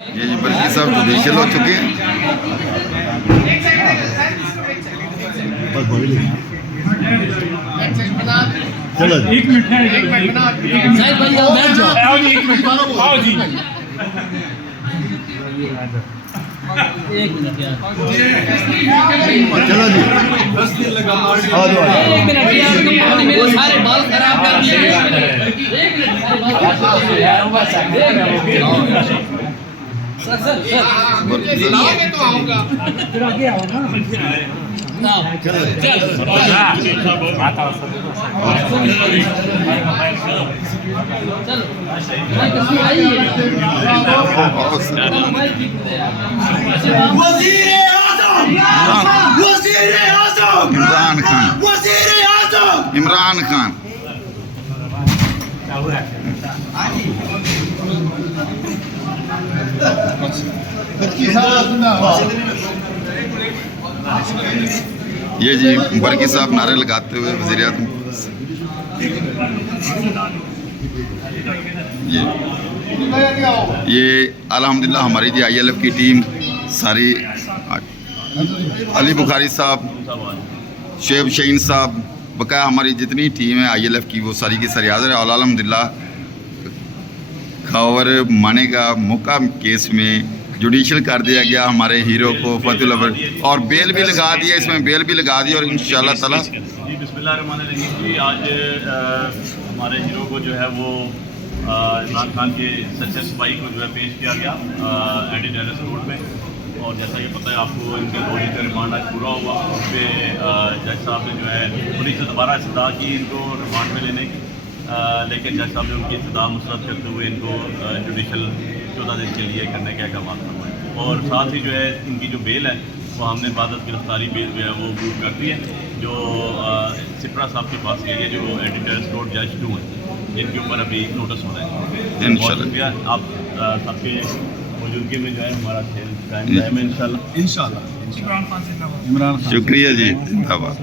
ये जी बल्कि साहब जुडिशल हो चुके हैं। चलो एक मिनट है, शायद भाई आप बैठ जाओ। आओ जी, एक मिनट आओ जी। एक मिनट यार, चलो जी आ जाओ। एक मिनट यार, तुमने मेरे सारे बाल खराब कर दिए। एक मिनट सर सर सर लाओगे तो आऊंगा। फिर आगे आओ ना। चल चल भाई कसम आई है। इमरान खान, इमरान खान। ये जी बर्की साहब नारे लगाते हुए वज़ीर-ए-आज़म ये अल्हम्दुलिल्लाह हमारी जी ILF की टीम सारी अली बुखारी साहब, शेब शहीन साहब, बकाया हमारी जितनी टीम है ILF की वो सारी की सारी हाज़िर है। और अल्हम्दुलिल्लाह खबर माने का मौका केस में जुडिशल कर दिया गया हमारे हीरो को फतुल अवर, और बेल भी लगा दिया, इसमें बेल भी लगा दी। और इंशाअल्लाह ताला जी बिस्मिल्लाहिर्रहमानिर्रहीम जी आज हमारे हीरो को जो है वो इमरान खान के सच्चे सिपाही को जो है पेश किया गया एंटी टेररिस्ट कोर्ट में। और जैसा कि पता है आपको, इनके 2 दिन का रिमांड आज पूरा हुआ। उस पर जज साहब ने जो है पुलिस से दोबारा इस्तदा की इनको रिमांड में लेने की, लेकिन जज साहब ने उनकी इस्तदा मुस्तरद करते हुए इनको जुडिशल 14 दिन के लिए करने के अहकाम करवाए। और साथ ही जो है इनकी जो बेल है वो हमने इबादत गिरफ्तारी बेल जो है वो अप्रूव कर दी है, जो सिपरा साहब के पास गई है, जो एंटी टेररिस्ट कोर्ट जज 2 है, जिनके ऊपर अभी नोटिस हो रहा है। इंशाल्लाह आप सबके मौजूदगी में जो है हमारा खेल टाइम है इंशाल्लाह। इमरान खान से शुक्रिया जी, जिंदाबाद।